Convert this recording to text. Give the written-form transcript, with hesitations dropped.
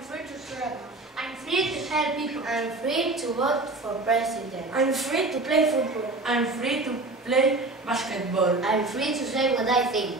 free to travel. I'm free to help people. I'm free to vote for president. I'm free to play football. I'm free to play basketball. I'm free to say what I think.